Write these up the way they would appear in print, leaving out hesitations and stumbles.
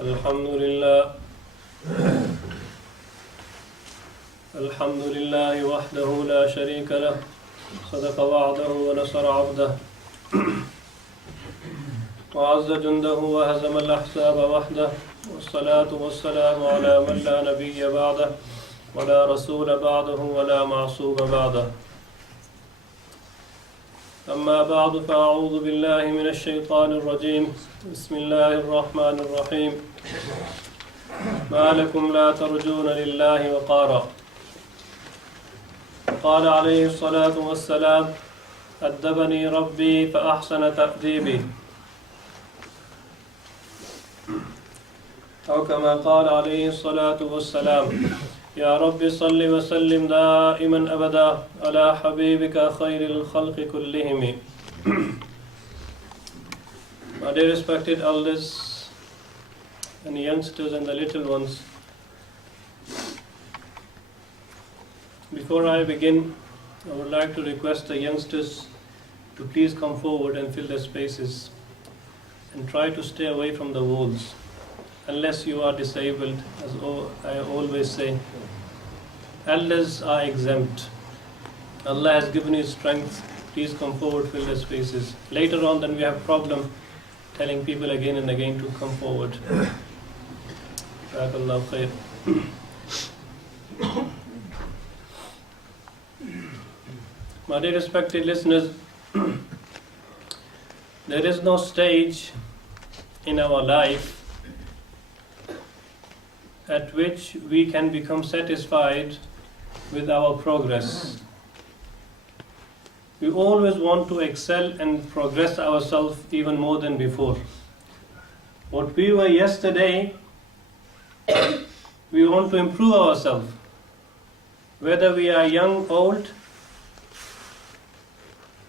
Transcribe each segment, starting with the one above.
Alhamdulillah. Alhamdulillah wahdahu la sharika lah. Sadaqa wa'dahu wa nasara 'abdahu. Wa 'azza jundahu wa hazama al-ahzaba wahdahu. Wassalatu wassalamu ala man la nabiyya ba'dahu. Wa la rasula ba'dahu wa la ma'suba ba'dahu. أما بعد فأعوذ بالله من الشيطان الرجيم بسم الله الرحمن الرحيم ما لكم لا ترجون لله وقارا قال عليه الصلاة والسلام أدبني ربي فأحسن تأديبي أو كما قال عليه الصلاة والسلام يا رب صل وسلم دائما أبدا على حبيبك خير الخلق كلهم. My dear respected elders and youngsters and the little ones, before I begin, I would like to request the youngsters to please come forward and fill their spaces and try to stay away from the walls. Unless you are disabled, as I always say, elders are exempt. Allah has given you strength. Please come forward, fill the spaces. Later on, then we have problem telling people again and again to come forward. Jazakallahu khair. My dear respected listeners, there is no stage in our life at which we can become satisfied with our progress. We always want to excel and progress ourselves even more than before. What we were yesterday, we want to improve ourselves. Whether we are young, old,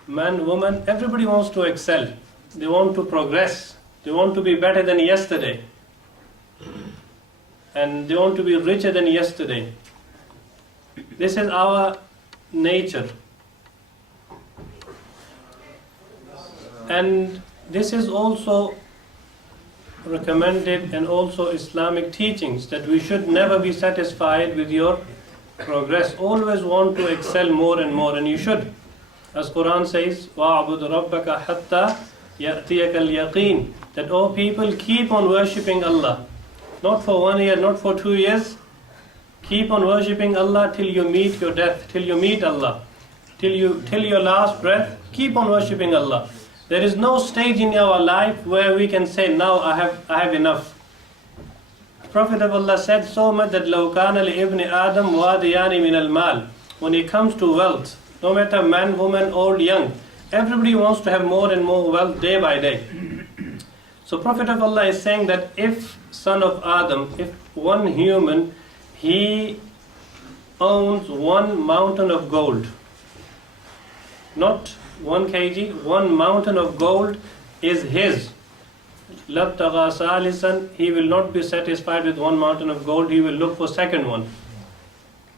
man, woman, everybody wants to excel. They want to progress. They want to be better than yesterday. And they want to be richer than yesterday. This is our nature. And this is also recommended and also Islamic teachings that we should never be satisfied with your progress. Always want to excel more and more, and you should. As Quran says, وَاعْبُدْ رَبَّكَ حَتَّى يَأْتِيَكَ الْيَقِينَ, that all people keep on worshipping Allah. Not for 1 year, not for 2 years. Keep on worshipping Allah till you meet your death, till you meet Allah. Till your last breath, keep on worshipping Allah. There is no stage in our life where we can say, now I have enough. The Prophet of Allah said so much that لَوْ كَانَ لِإِبْنِ آدَمْ وَادِيَانِ مِنَ الْمَالِ. When it comes to wealth, no matter man, woman, old, young, everybody wants to have more and more wealth day by day. So Prophet of Allah is saying that if son of Adam, if one human, he owns 1 mountain of gold, not 1 kg, 1 mountain of gold is his. لَبْتَغَى سَالِسًا, he will not be satisfied with 1 mountain of gold, he will look for second one.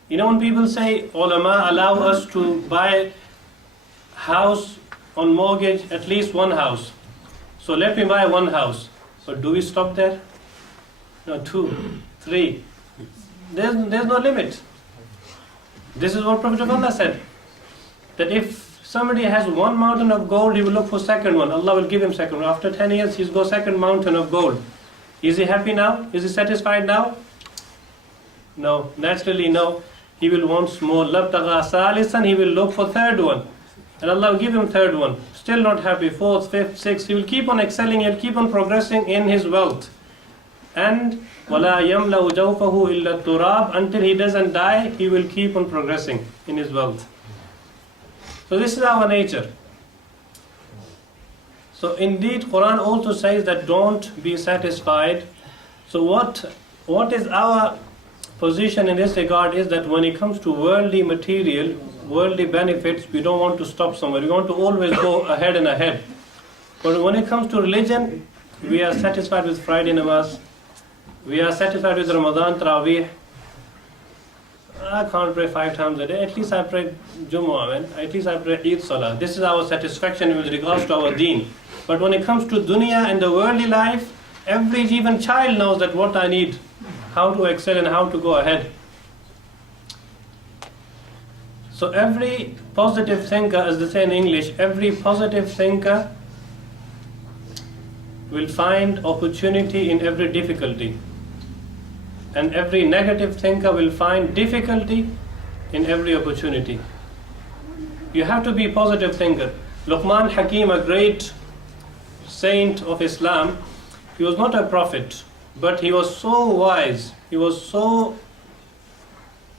You know, when people say, ulama allow us to buy house on mortgage, at least 1 house. So let me buy 1 house. But do we stop there? No, 2, 3. There's no limit. This is what Prophet of Allah said. That if somebody has 1 mountain of gold, he will look for second one. Allah will give him second one. After 10 years, he's got second mountain of gold. Is he happy now? Is he satisfied now? No, naturally no. He will want more. لَبْتَغَى سَالِسًا, he will look for third one. And Allah will give him third one. Still not happy. 4th, 5th, 6th. He will keep on excelling. He will keep on progressing in his wealth. And وَلَا يَمْلَأُ جَوْفَهُ إِلَّا التُّرَابِ, until he doesn't die, he will keep on progressing in his wealth. So this is our nature. So indeed, Quran also says that don't be satisfied. So what is our position in this regard is that when it comes to worldly material, worldly benefits, we don't want to stop somewhere. We want to always go ahead and ahead. But when it comes to religion, we are satisfied with Friday namaz. We are satisfied with Ramadan Taraweeh. I can't pray 5 times a day. At least I pray Jumu'ah, man. At least I pray Eid Salah. This is our satisfaction with regards to our deen. But when it comes to dunya and the worldly life, Every even child knows that what I need, how to excel and how to go ahead. So every positive thinker, as they say in English, every positive thinker will find opportunity in every difficulty. And every negative thinker will find difficulty in every opportunity. You have to be a positive thinker. Luqman Hakim, a great saint of Islam, he was not a prophet, but he was so wise, he was so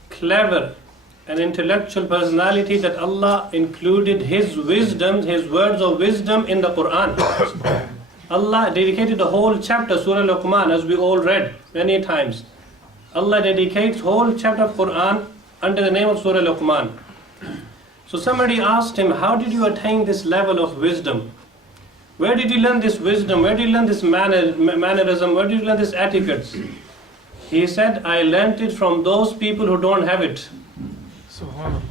clever, an intellectual personality, that Allah included his wisdom, his words of wisdom in the Quran. Allah dedicated a whole chapter, Surah Luqman, as we all read many times. Allah dedicates whole chapter of Quran under the name of Surah Luqman. So somebody asked him, how did you attain this level of wisdom? Where did you learn this wisdom? Where did you learn this mannerism? Where did you learn this etiquette? He said, I learned it from those people who don't have it.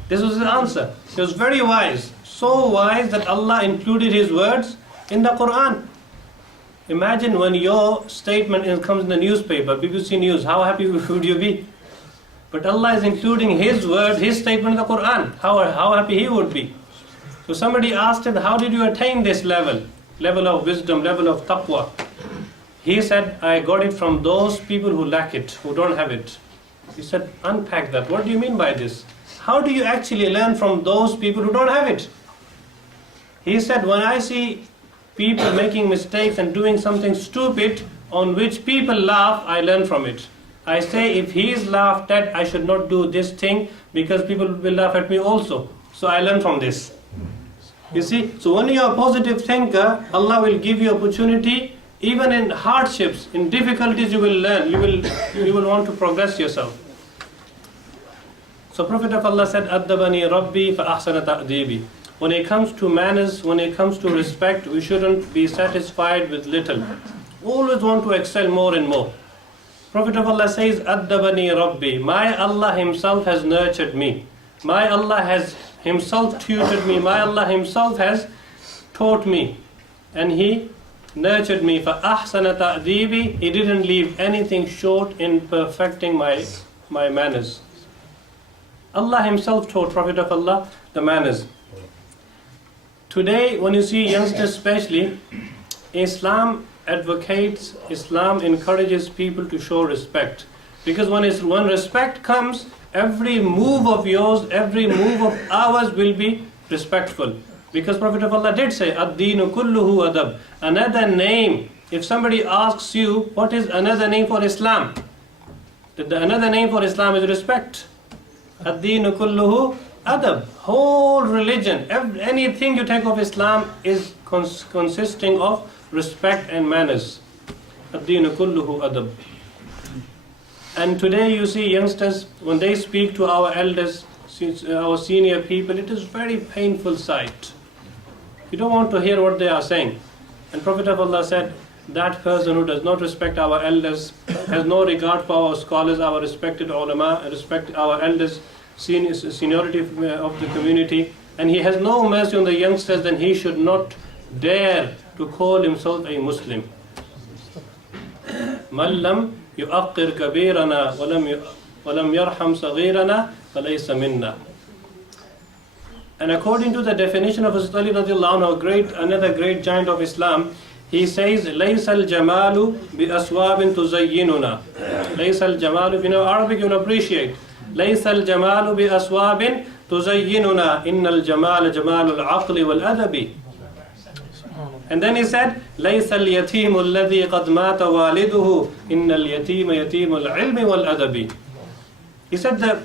This was his answer. He was very wise, so wise that Allah included his words in the Quran. Imagine when your statement comes in the newspaper, BBC News, how happy would you be? But Allah is including his word, his statement in the Quran. How happy he would be. So somebody asked him, how did you attain this level of wisdom, level of taqwa? He said, I got it from those people who lack it, who don't have it. He said, unpack that. What do you mean by this? How do you actually learn from those people who don't have it? He said, when I see people making mistakes and doing something stupid on which people laugh, I learn from it. I say, if he is laughed at, I should not do this thing because people will laugh at me also. So I learn from this. You see, so when you are a positive thinker, Allah will give you opportunity. Even in hardships, in difficulties, you will learn. You will want to progress yourself. So Prophet of Allah said, "Addabani Rabbi fa ahsana ta'dibi." When it comes to manners, when it comes to respect, we shouldn't be satisfied with little. Always want to excel more and more. Prophet of Allah says, "Addabani Rabbi." My Allah Himself has nurtured me. My Allah has Himself tutored me. My Allah Himself has taught me, and He nurtured me. For ahsana ta'dibi, He didn't leave anything short in perfecting my manners. Allah Himself taught Prophet of Allah the manners. Today, when you see youngsters especially, Islam advocates, Islam encourages people to show respect. Because when respect comes, every move of yours, every move of ours will be respectful. Because Prophet of Allah did say, "Ad-deenu kulluhu adab." Another name, if somebody asks you, what is another name for Islam? Another name for Islam is respect. Ad-deenu kulluhu adab. Whole religion, anything you take of Islam is consisting of respect and manners. Ad-deenu kulluhu adab. And today you see youngsters, when they speak to our elders, our senior people, it is very painful sight. You don't want to hear what they are saying. And Prophet of Allah said, that person who does not respect our elders, has no regard for our scholars, our respected ulama, respect our elders, seniority of the community, and he has no mercy on the youngsters, then he should not dare to call himself a Muslim. مَنْ لَمْ يُؤَقِّرْ كَبِيرَنَا وَلَمْ يَرْحَمْ صَغِيرَنَا فَلَيْسَ مِنَّا. And according to the definition of Hazrat Ali radiallahu anhu, another great giant of Islam, he says, لَيْسَ الْجَمَالُ بِأَسْوَابٍ تُزَيِّنُنَا. لَيْسَ الْجَمَالُ, if you know Arabic, you'll appreciate. لَيْسَ الْجَمَالُ بِأَسْوَابٍ تُزَيِّنُنَا إِنَّ الْجَمَالَ جَمَالُ الْعَقْلِ وَالْأَدَبِ. And then he said, لَيْسَ الْيَتِيمُ الَّذِي قَدْ مَاتَ وَالِدُهُ إِنَّ الْيَتِيمَ يَتِيمُ الْعِلْمِ وَالْأَدَبِ. He said that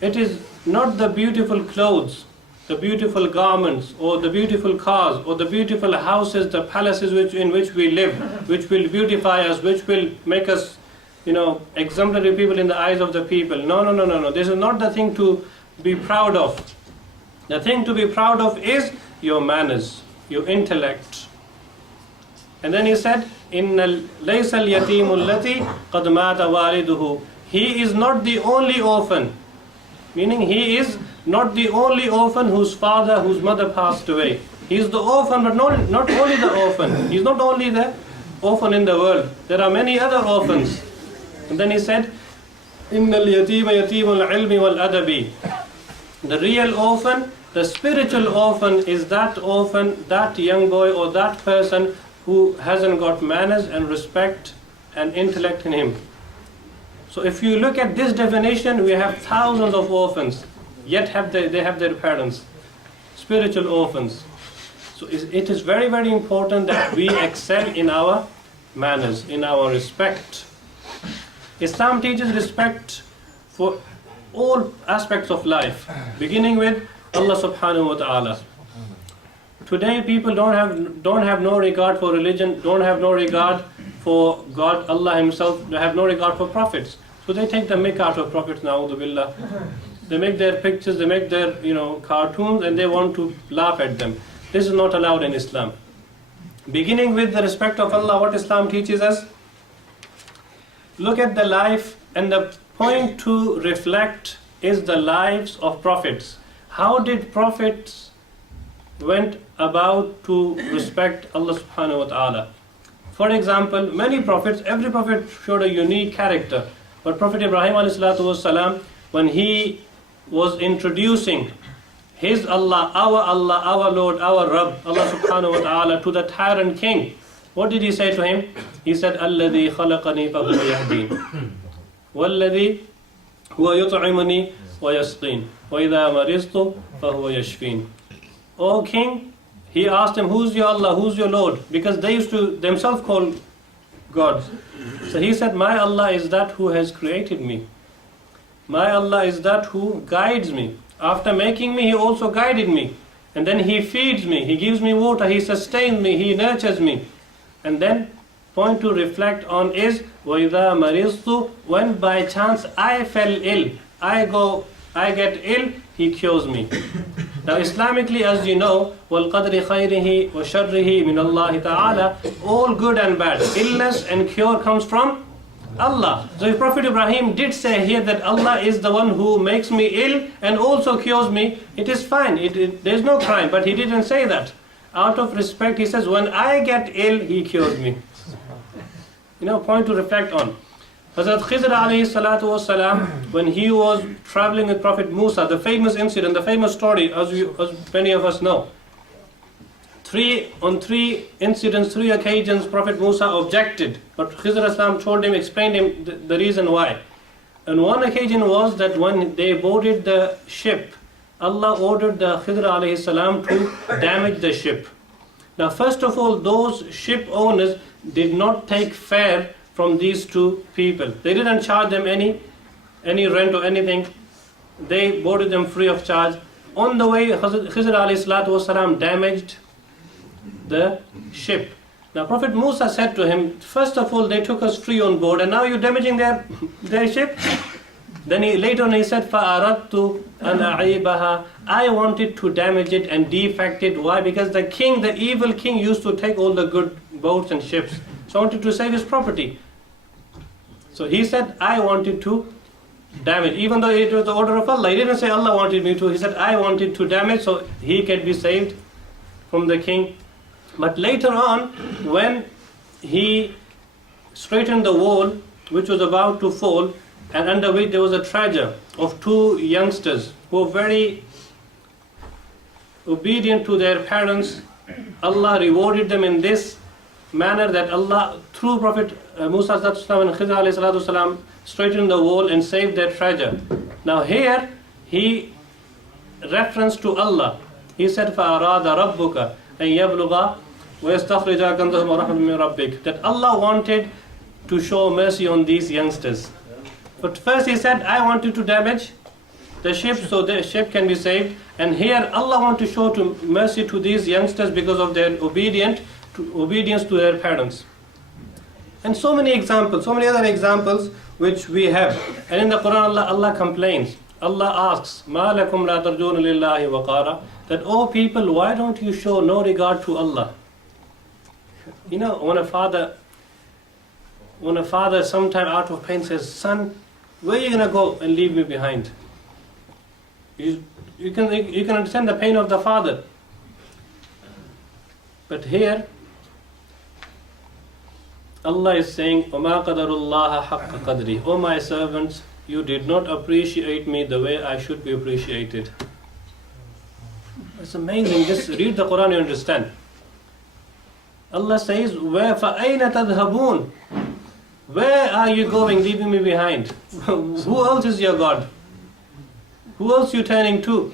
it is not the beautiful clothes, the beautiful garments, or the beautiful cars, or the beautiful houses, the palaces in which we live, which will beautify us, which will make us, exemplary people in the eyes of the people. No. This is not the thing to be proud of. The thing to be proud of is your manners, your intellect. And then he said, إِنَّ لَيْسَ الْيَتِيمُ الَّذِي قَدْ مَاتَ وَالِدُهُ. He is not the only orphan. Meaning he is not the only orphan whose father, whose mother passed away. He is the orphan, but not only the orphan. He is not only the orphan in the world. There are many other orphans. And then he said, Innal yatima yatimul ilmi wal adabi. The real orphan, the spiritual orphan is that orphan, that young boy or that person who hasn't got manners and respect and intellect in him. So if you look at this definition, we have thousands of orphans, yet they have their parents, spiritual orphans. So it is very, very important that we excel in our manners, in our respect. Islam teaches respect for all aspects of life, beginning with Allah subhanahu wa ta'ala. Today people don't have no regard for religion, don't have no regard for God, Allah Himself, they have no regard for prophets. So they take the mick out of prophets, na'udhu billah. They make their pictures, they make their cartoons, and they want to laugh at them. This is not allowed in Islam. Beginning with the respect of Allah, what Islam teaches us, look at the life, and the point to reflect is the lives of prophets. How did prophets went about to respect Allah subhanahu wa ta'ala? For example, many prophets, every prophet showed a unique character. But Prophet Ibrahim alayhi salatu wasalam, when he was introducing his Allah, our Lord, our Rabb, Allah subhanahu wa ta'ala, to the tyrant king, what did he say to him? He said, Alladhi khalaqani fahuwa yahdeen. Walladhi huwa yut'imuni wa yasqeen. Wa idha maristu fahuwa yashfeen. O king, he asked him, who's your Allah, who's your Lord? Because they used to themselves call gods. So he said, my Allah is that who has created me. My Allah is that who guides me. After making me, He also guided me. And then He feeds me, He gives me water, He sustains me, He nurtures me. And then point to reflect on is, وَإِذَا مَرِضْتُ, when by chance I fell ill, I get ill, He cures me. Now Islamically, as you know, وَالْقَدْرِ خَيْرِهِ وَشَرِّهِ مِنَ اللَّهِ تَعَالَى, all good and bad, illness and cure comes from Allah. So Prophet Ibrahim did say here that Allah is the one who makes me ill and also cures me. It is fine, there is no crime, but he didn't say that. Out of respect, he says, when I get ill, He cures me. Point to reflect on. Hazrat Khidr alayhi salatu wasalam, when he was traveling with Prophet Musa, the famous incident, the famous story, as many of us know. On three incidents, 3 occasions, Prophet Musa objected. But Khidr Islam explained him the reason why. And one occasion was that when they boarded the ship, Allah ordered the Khidr alayhi salam to damage the ship. Now first of all, those ship owners did not take fare from these 2 people. They didn't charge them any rent or anything. They boarded them free of charge. On the way, Khidr alayhi salatu wasalam damaged the ship. Now Prophet Musa said to him, first of all, they took us free on board, and now you're damaging their ship? Then later on he said, فَأَرَدْتُ أَنْ أَعِيبَهَا, I wanted to damage it and defect it. Why? Because the evil king used to take all the good boats and ships. So I wanted to save his property. So he said, I wanted to damage. Even though it was the order of Allah, he didn't say Allah wanted me to. He said, I wanted to damage so he can be saved from the king. But later on, when he straightened the wall, which was about to fall, and under which there was a treasure of 2 youngsters who were very obedient to their parents, Allah rewarded them in this manner that Allah, through Prophet Musa and Khidr alayhi salatu wasalam, straightened the wall and saved their treasure. Now here, he reference to Allah. He said, فَأَرَادَ رَبُّكَ أَن يَبْلُغَ وَيَسْتَخْرِجَ كَنْزَهُمْ وَرَحْمَةً مِّن رَبِّكَ, that Allah wanted to show mercy on these youngsters. But first he said, I wanted to damage the ship so the ship can be saved. And here Allah wants to show mercy to these youngsters because of their obedience to their parents. And so many examples, so many other examples which we have. And in the Quran, Allah complains. Allah asks, مَا لَكُمْ لَا تَرْجُونَ لِلَّهِ وَقَارًا, that, oh people, why don't you show no regard to Allah? When a father sometime out of pain says, son, where are you going to go and leave me behind? You can understand the pain of the father. But here, Allah is saying, وَمَا قَدَرُ اللَّهَ حَقَّ قَدْرِهِ. O my servants, you did not appreciate me the way I should be appreciated. It's amazing. Just read the Quran, you understand. Allah says, فَأَيْنَ تَذْهَبُونَ. Where are you going, leaving me behind? Who else is your God? Who else you turning to?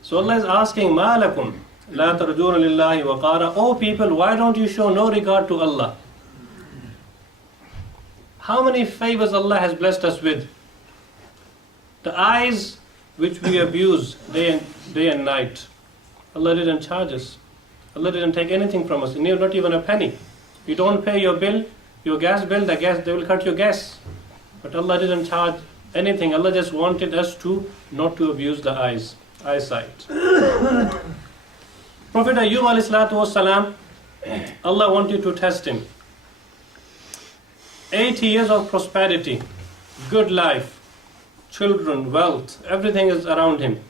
So Allah is asking, مَا لَكُمْ لَا تَرْجُونَ لِلَّهِ وَقَارًا. O people, why don't you show no regard to Allah? How many favors Allah has blessed us with? The eyes which we abuse day and night. Allah didn't charge us. Allah didn't take anything from us, not even a penny. You don't pay your bill, your gas bill, they will cut your gas. But Allah didn't charge anything. Allah just wanted us to not to abuse the eyesight. Prophet Ayyub alayhi salatu wassalam, Allah wanted to test him. 80 years of prosperity, good life, children, wealth, everything is around him.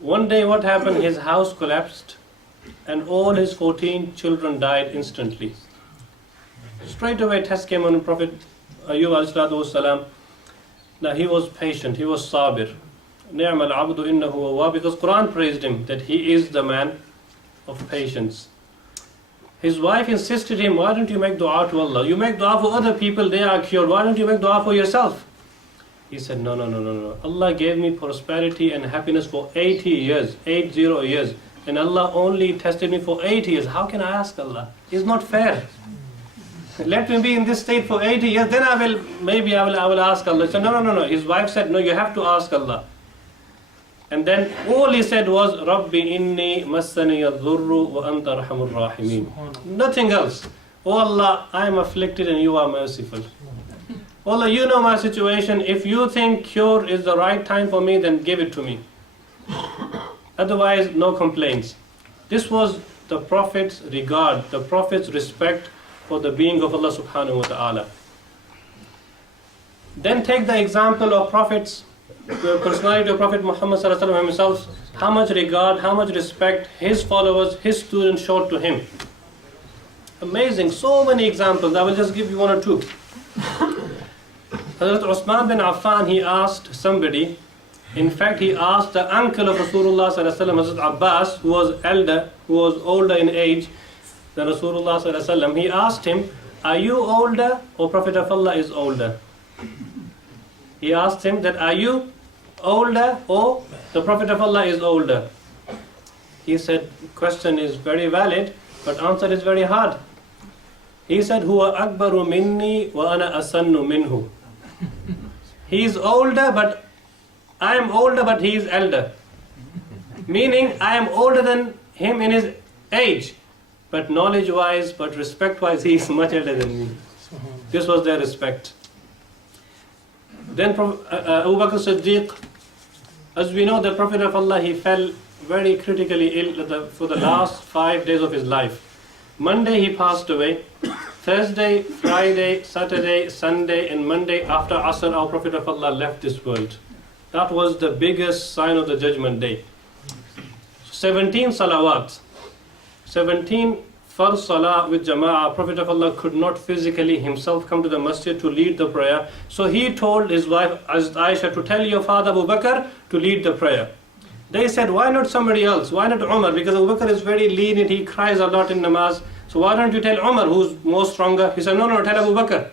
One day what happened? His house collapsed and all his 14 children died instantly. Straight away test came on Prophet Ayyub alayhi salatu wassalam. Now he was patient, he was sabir. Ni'mal abdu innahu awwab, because Quran praised him that he is the man of patience. His wife insisted him, why don't you make dua to Allah? You make dua for other people, they are cured. Why don't you make dua for yourself? He said, no. Allah gave me prosperity and happiness for 80 years, 80 years. And Allah only tested me for 80 years. How can I ask Allah? It's not fair. Let me be in this state for 80 years, then I will ask Allah. So no. His wife said, no, you have to ask Allah. And then all he said was, Rabbi inni massani yadhurru wa anta arhamur rahimin. Nothing else. Oh Allah, I am afflicted and you are merciful. Allah, you know my situation. If you think cure is the right time for me, then give it to me. Otherwise, no complaints. This was the Prophet's regard, the Prophet's respect for the being of Allah subhanahu wa ta'ala. Then take the example of prophets, the personality of Prophet Muhammad sallallahu alaihi wasallam himself, how much regard, how much respect his followers, his students showed to him. Amazing, so many examples. I will just give you one or two. Hazrat Usman bin Affan, he asked somebody, in fact he asked the uncle of Rasulullah sallallahu alaihi wasallam, Hazrat Abbas, who was older in age than Rasulullah sallallahu alaihi wasallam. He asked him, are you older or Prophet of Allah is older? He asked him that, are you older or the Prophet of Allah is older? He said, question is very valid, but answer is very hard. He said, Huwa akbaru minni wa ana asannu minhu. He is older, but I am older, but he is elder. Meaning, I am older than him in his age, but knowledge-wise, but respect-wise, he is much elder than me. This was their respect. Then Abu Bakr Siddiq, as we know, the Prophet of Allah, he fell very critically ill for the last 5 days of his life. Monday he passed away. Thursday, Friday, Saturday, Sunday and Monday after Asr, our Prophet of Allah left this world. That was the biggest sign of the judgment day. 17 salawat, 17 Farz Salah with Jama'ah. Prophet of Allah could not physically himself come to the masjid to lead the prayer. So he told his wife Aisha to tell your father Abu Bakr to lead the prayer. They said, why not somebody else? Why not Umar? Because Abu Bakr is very lenient, he cries a lot in namaz. So why don't you tell Umar, who's more stronger? He said, no, tell Abu Bakr.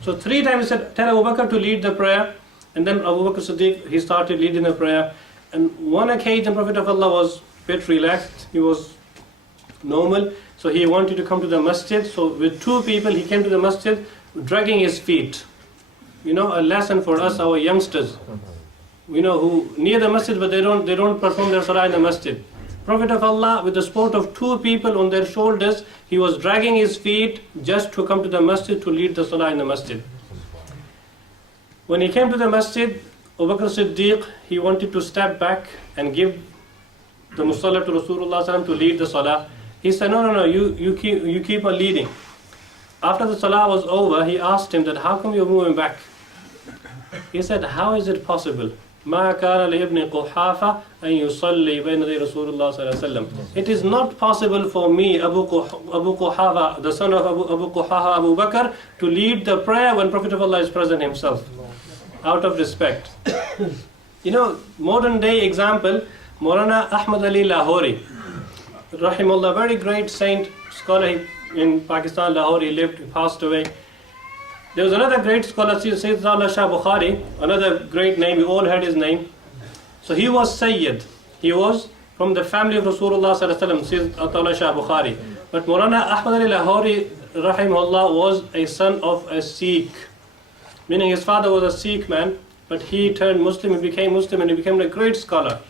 So 3 times he said, tell Abu Bakr to lead the prayer. And then Abu Bakr Siddiq, he started leading the prayer. And one occasion, Prophet of Allah was a bit relaxed. He was normal. So he wanted to come to the masjid. So with 2 people, he came to the masjid, dragging his feet. You know, a lesson for us, our youngsters. We know who near the masjid, but they don't perform their salah in the masjid. Prophet of Allah, with the support of 2 people on their shoulders, he was dragging his feet just to come to the masjid to lead the salah in the masjid. When he came to the masjid, Abu Bakr Siddiq, he wanted to step back and give the musalla to Rasulullah sallallahu to lead the salah. He said, no, you keep on leading. After the salah was over, he asked him that, how come you're moving back? He said, how is it possible ما كان لابن قحافة أن يصلي بين يدي رسول الله صلى الله عليه وسلم. It is not possible for me, Abu Quhafa, the son of Abu Quhafa, Abu Bakr, to lead the prayer when Prophet of Allah is present himself, out of respect. You know, modern day example, Maulana Ahmed Ali Lahori, Rahimullah, very great saint, scholar in Pakistan, Lahore, he lived, he passed away. There was another great scholar, Sayyid Shah Bukhari, another great name, we all heard his name. So he was Sayyid. He was from the family of Rasulullah sallallahu alaihi wasallam, Sayyid Shah Bukhari. But Maulana Ahmad Ali Lahori, rahimahullah, was a son of a Sikh. Meaning his father was a Sikh man, but he turned Muslim, he became Muslim, and he became a great scholar.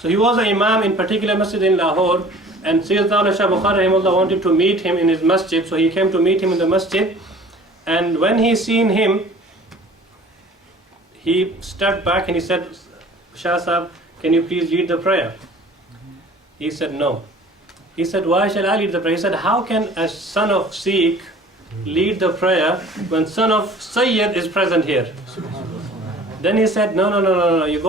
So he was an imam in particular masjid in Lahore, and Sayyid Shah Bukhari rahimahullah wanted to meet him in his masjid, so he came to meet him in the masjid. And when he seen him, he stepped back and he said, Shah Sahab, can you please lead the prayer? He said, no. He said, why shall I lead the prayer? He said, how can a son of Sikh lead the prayer when son of Sayyid is present here? Then he said, no, you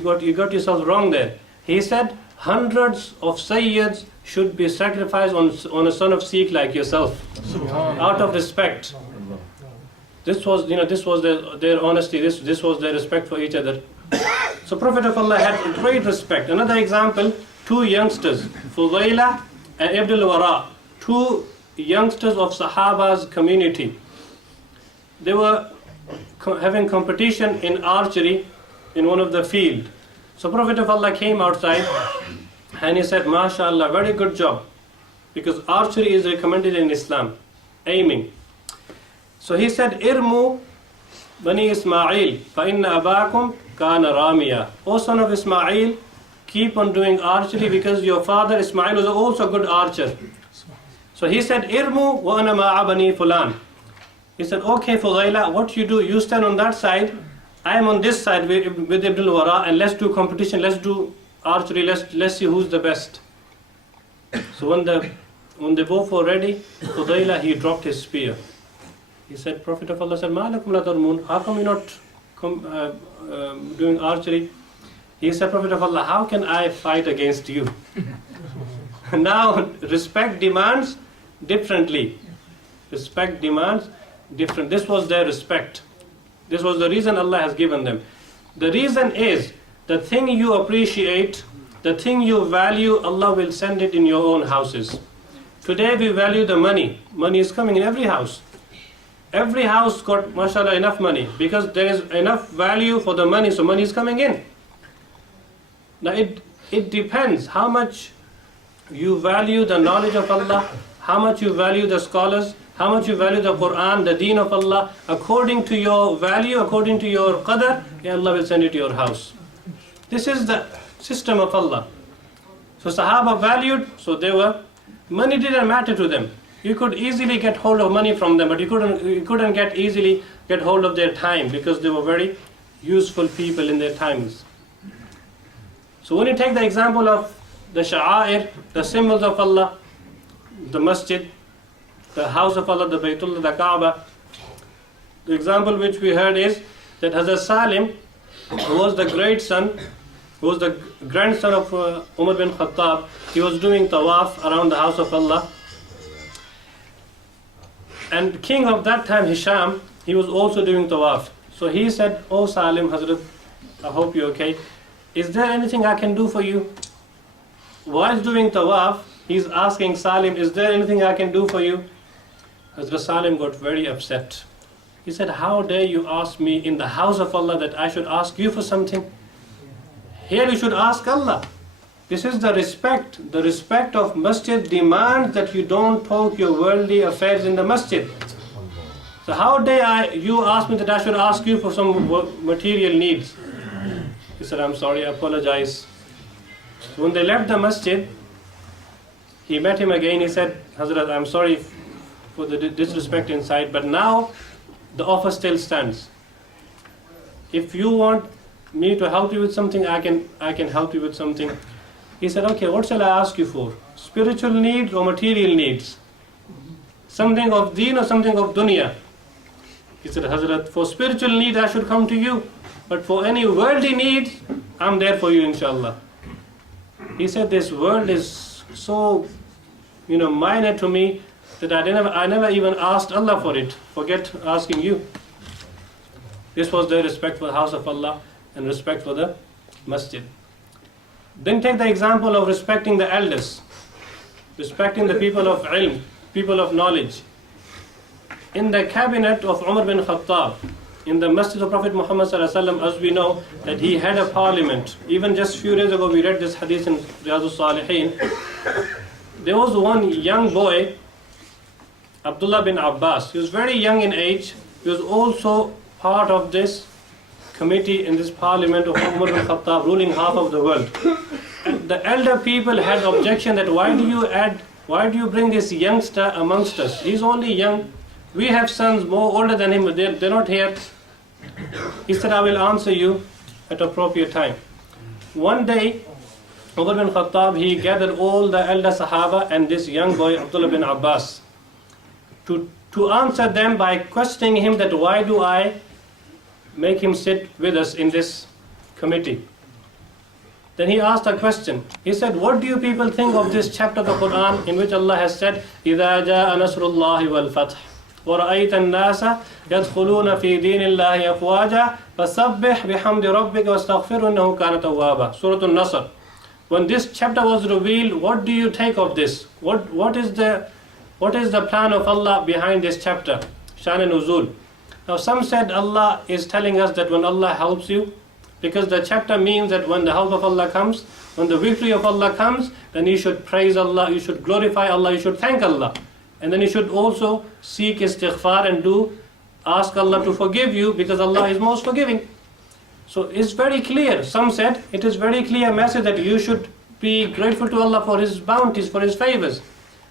got yourself wrong there. He said, hundreds of Sayyids should be sacrificed on a son of Sikh like yourself, out of respect. This was their honesty, this was their respect for each other. So Prophet of Allah had great respect. Another example, two youngsters, Fudayla and Abdul Wara, two youngsters of Sahaba's community. They were having competition in archery in one of the field. So Prophet of Allah came outside and he said, MashaAllah, very good job. Because archery is recommended in Islam, aiming. So he said, Irmu Bani Ismail, fa inna abakum kana ramiya. O son of Ismail, keep on doing archery because your father Ismail was also a good archer. So he said, Irmu wa ana ma'a bani fulan. He said, okay, Fudayla, what you do, you stand on that side, I am on this side with Abdul Wara, and let's do competition, let's do archery, let's see who's the best. So when they both were ready, Fudayla, he dropped his spear. He said, Prophet of Allah said, Ma lakum la tarmun? How come you're not doing archery? He said, Prophet of Allah, how can I fight against you? Now, respect demands differently. Respect demands different. This was their respect. This was the reason Allah has given them. The reason is, the thing you appreciate, the thing you value, Allah will send it in your own houses. Today we value the money. Money is coming in every house. Every house got, mashallah, enough money because there is enough value for the money, so money is coming in. Now it depends how much you value the knowledge of Allah, how much you value the scholars, how much you value the Quran, the deen of Allah. According to your value, according to your qadr, Allah will send it to your house. This is the system of Allah. So Sahaba valued, so they were, money didn't matter to them. You could easily get hold of money from them, but you couldn't easily get hold of their time because they were very useful people in their times. So when you take the example of the sha'air, the symbols of Allah, the masjid, the house of Allah, the Baytullah, the Kaaba, the example which we heard is that Hazrat Salim, who was the great son, who was the grandson of Umar bin Khattab, he was doing tawaf around the house of Allah. And king of that time, Hisham, he was also doing tawaf. So he said, oh Salim, Hazrat, I hope you're okay. Is there anything I can do for you? While doing tawaf, he's asking Salim, is there anything I can do for you? Hazrat Salim got very upset. He said, how dare you ask me in the house of Allah that I should ask you for something? Here you should ask Allah. This is the respect. The respect of masjid demands that you don't talk your worldly affairs in the masjid. So how dare you ask me that I should ask you for some material needs? He said, I'm sorry, I apologize. So when they left the masjid, he met him again. He said, Hazrat, I'm sorry for the disrespect inside, but now the offer still stands. If you want me to help you with something, I can help you with something. He said, okay, what shall I ask you for? Spiritual needs or material needs? Something of deen or something of dunya? He said, Hazrat, for spiritual needs I should come to you. but for any worldly needs, I'm there for you, inshallah. He said, this world is so, minor to me that I never even asked Allah for it. Forget asking you. This was their respect for the house of Allah and respect for the masjid. Then take the example of respecting the elders, respecting the people of ilm, people of knowledge. In the cabinet of Umar bin Khattab, in the masjid of Prophet Muhammad ﷺ, as we know that he had a parliament. Even just few days ago we read this hadith in Riyadus Salihin. There was one young boy, Abdullah bin Abbas. He was very young in age. He was also part of this committee in this parliament of Umar bin Khattab, ruling half of the world. The elder people had objection that why do you bring this youngster amongst us? He's only young. We have sons more older than him, they're not here. He said, I will answer you at appropriate time. One day, Umar bin Khattab, he gathered all the elder Sahaba and this young boy, Abdullah bin Abbas, to answer them by questioning him that why do I make him sit with us in this committee. Then he asked a question. He said, what do you people think of this chapter of the Quran in which Allah has said, إِذَا جَاءَ نَصْرُ اللَّهِ وَالْفَتْحِ وَرَأَيْتَ النَّاسَ يَدْخُلُونَ فِي دِينِ اللَّهِ أَفْوَاجًا فَسَبِّحْ بِحَمْدِ رَبِّكَ وَاسْتَغْفِرْهُ إِنَّهُ كَانَ تَوَّابًا. Surah An-Nasr. When this chapter was revealed, what do you take of this? What is the plan of Allah behind this chapter? Shan and Nuzul. Now some said Allah is telling us that when Allah helps you, because the chapter means that when the help of Allah comes, when the victory of Allah comes, then you should praise Allah, you should glorify Allah, you should thank Allah. And then you should also seek istighfar and ask Allah to forgive you, because Allah is most forgiving. So it's very clear. Some said it is very clear message that you should be grateful to Allah for His bounties, for His favors.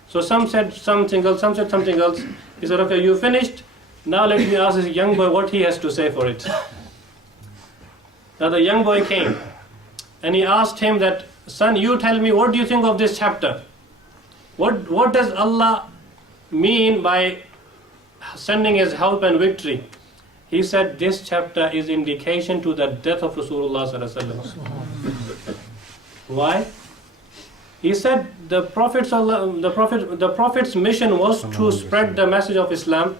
So some said something else, some said something else. He said, okay, you finished. Now let me ask this young boy what he has to say for it. Now the young boy came and he asked him that, son, you tell me, what do you think of this chapter? What does Allah mean by sending His help and victory? He said, this chapter is indication to the death of Rasulullah sallallahu alaihi wasallam. Why? He said the Prophet's mission was to spread the message of Islam,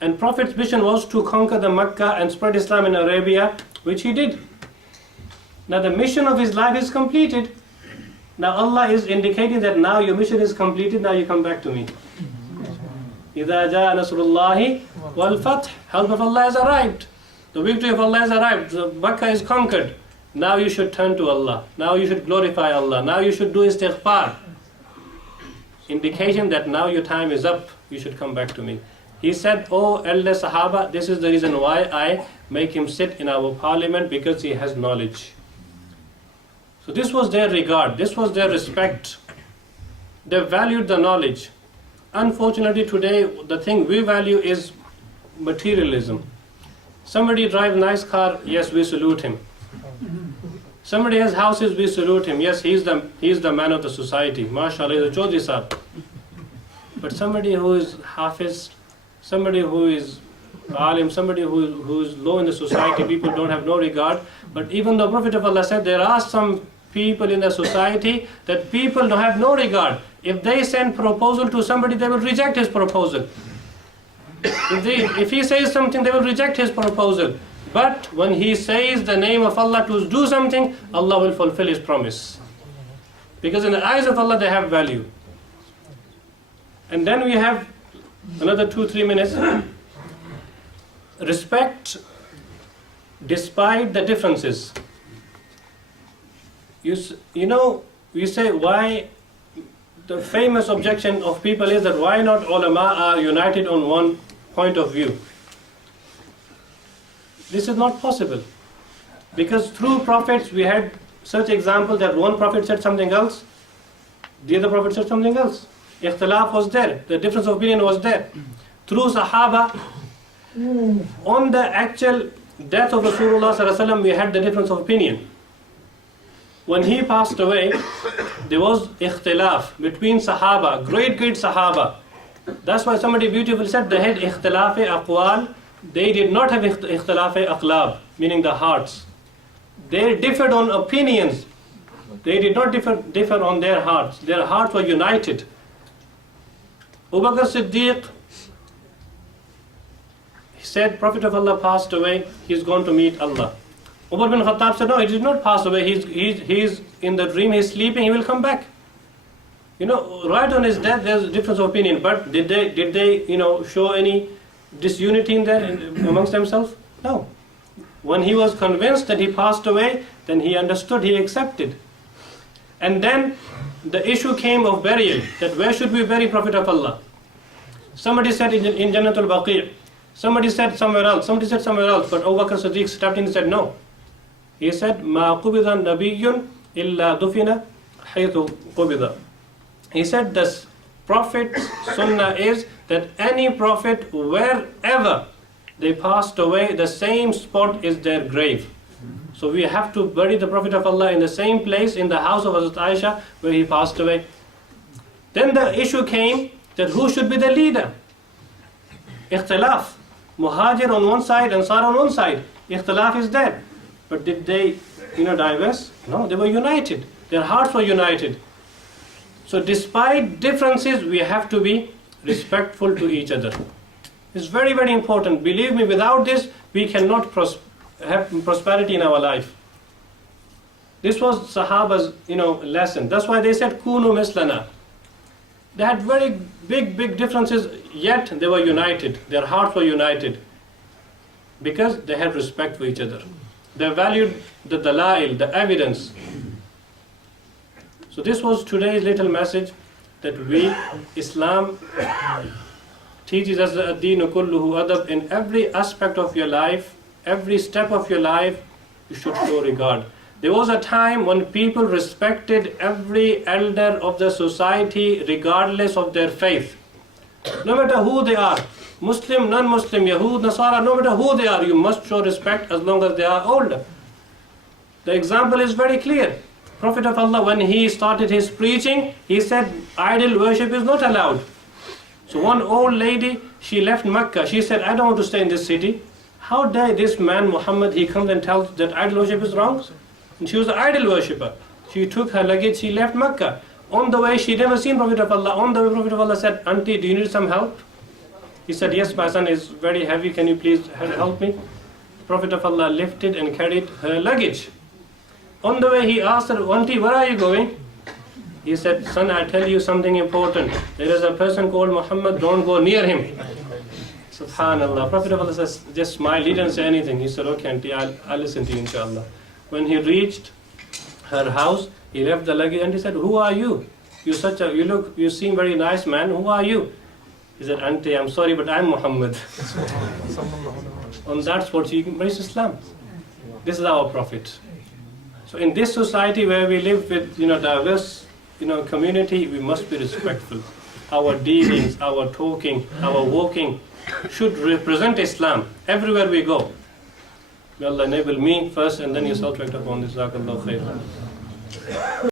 and Prophet's mission was to conquer the Mecca and spread Islam in Arabia, which he did. Now the mission of his life is completed. Now Allah is indicating that now your mission is completed, now you come back to me. إِذَا جَاءَ نَصْرُ اللَّهِ وَالْفَتْحِ. Help of Allah has arrived. The victory of Allah has arrived. The Mecca is conquered. Now you should turn to Allah. Now you should glorify Allah. Now you should do istighfar. Indication that now your time is up. You should come back to me. He said, oh elder Sahaba, this is the reason why I make him sit in our parliament, because he has knowledge. So this was their regard. This was their respect. They valued the knowledge. Unfortunately today, the thing we value is materialism. Somebody drives a nice car, yes, we salute him. Somebody has houses, we salute him. Yes, he's the man of the society. MashaAllah, he's a Chaudhry Sahib. But somebody who is Hafiz, somebody who is Alim, somebody who is low in the society, people don't have no regard. But even the Prophet of Allah said, there are some people in the society that people don't have no regard. If they send proposal to somebody, they will reject his proposal. If he says something, they will reject his proposal. But when he says the name of Allah to do something, Allah will fulfill His promise. Because in the eyes of Allah, they have value. And then we have another 2-3 minutes. Respect despite the differences. You know, we say why the famous objection of people is that why not ulama are united on one point of view. This is not possible, because through prophets we had such example that one prophet said something else, the other prophet said something else. Ikhtilaf was there, the difference of opinion was there. Through Sahaba, on the actual death of Rasulullah sallallahu alaihi wasallam, we had the difference of opinion. When he passed away, there was ikhtilaf between Sahaba, great Sahaba. That's why somebody beautifully said, they had ikhtilaf aqwal they did not have ikhtilaf aqlab, meaning the hearts. They differed on opinions. They did not differ on their hearts. Their hearts were united. Abu Bakr Siddiq, he said, Prophet of Allah passed away, he's gone to meet Allah. Umar bin Khattab said, no, he did not pass away, he's in the dream, he's sleeping, he will come back. Right on his death, there's a difference of opinion, but did they show any disunity in there amongst themselves? No. When he was convinced that he passed away, then he understood, he accepted. And then the issue came of burial, that where should we bury Prophet of Allah? Somebody said in Jannatul Baqi', somebody said somewhere else, but Abu Bakr Siddiq stepped in and said no. He said, مَا قُبِضَ النَّبِيٌّ إِلَّا دُفِنَ حَيْثُ قُبِضَ. He said the Prophet's sunnah is that any prophet, wherever they passed away, the same spot is their grave. So we have to bury the Prophet of Allah in the same place, in the house of Hazrat Aisha, where he passed away. Then the issue came that who should be the leader? Ikhtilaf. Muhajir on one side, Ansar on one side. Ikhtilaf is there. But did they, diverse? No, they were united. Their hearts were united. So despite differences, we have to be respectful to each other. It's very, very important. Believe me, without this, we cannot have prosperity in our life. This was Sahaba's, lesson. That's why they said, Kunu mislana. They had very big differences, yet they were united. Their hearts were united. Because they had respect for each other. They valued the dalail, the evidence. So this was today's little message, that Islam teaches us ad-deenu kulluhu adab. In every aspect of your life, every step of your life, you should show regard. There was a time when people respected every elder of the society regardless of their faith. No matter who they are, Muslim, non-Muslim, Yahud, Nasara, no matter who they are, you must show respect as long as they are older. The example is very clear. Prophet of Allah, when he started his preaching, he said idol worship is not allowed. So one old lady, she left Mecca. She said, I don't want to stay in this city. How dare this man Muhammad, he comes and tells that idol worship is wrong? And she was an idol worshipper. She took her luggage, she left Mecca. On the way, she never seen Prophet of Allah. On the way, Prophet of Allah said, Auntie, do you need some help? He said, yes, my son is very heavy. Can you please help me? Prophet of Allah lifted and carried her luggage. On the way, he asked her, Auntie, where are you going? He said, son, I tell you something important. There is a person called Muhammad, don't go near him. Subhanallah. Prophet of Allah says, just smiled, he didn't say anything. He said, okay, Auntie, I'll listen to you, inshallah. When he reached her house, he left the luggage and he said, who are you? You seem very nice man, who are you? He said, Auntie, I'm sorry, but I'm Muhammad. On that spot, she embraced Islam. This is our Prophet. So in this society where we live with diverse community, we must be respectful. Our dealings, our talking, our walking should represent Islam everywhere we go. May Allah enable me first and then yourself to act upon this. Jazakallahu khair.